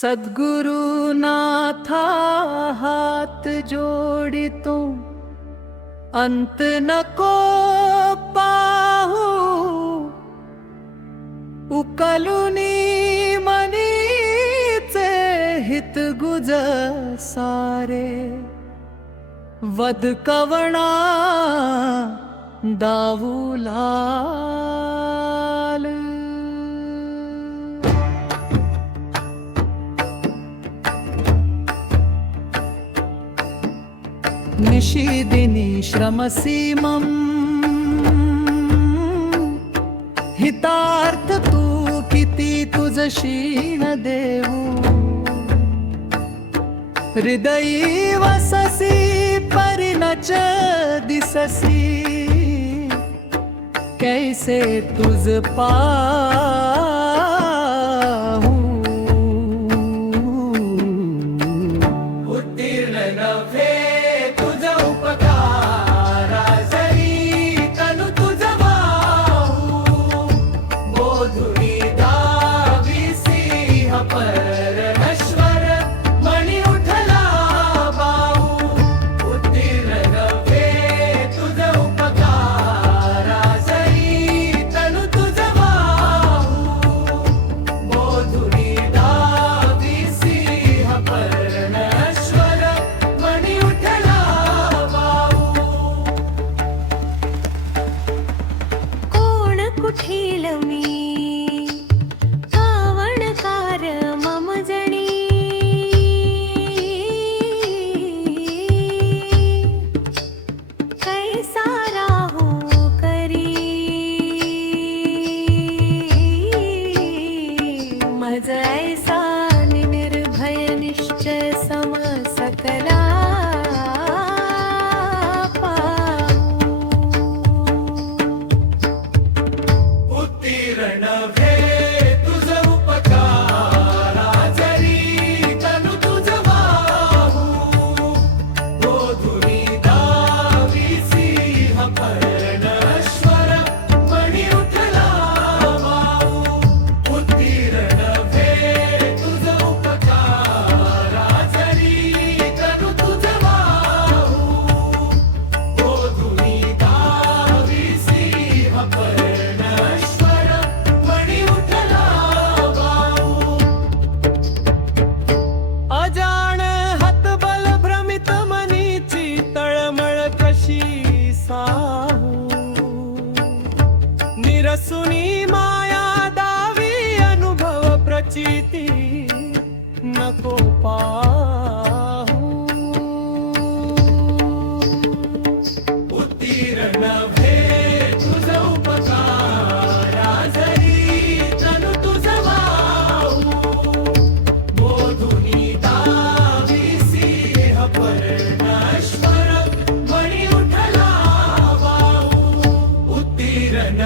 सद्गुरुनाथा हा जोडितु अन्त न को पाहु। उकलुनी मनीचे हित गुज सारे। वद कवणा दाला निशिदिनि हितार्थ तू हितार्थ तुज क्षीणदेव हृदयी वससि परिन च दिससि। कैसे तुज पा सुनी माया दावी अनुभव प्रचिती नको पाहू. उत्तीर्ण भे तुझ उपकारा जरी तनु तुझ वाहू. मोधुनी दावी सिंह परमेश्वर मणी उठला वाहू. उत्तीर्ण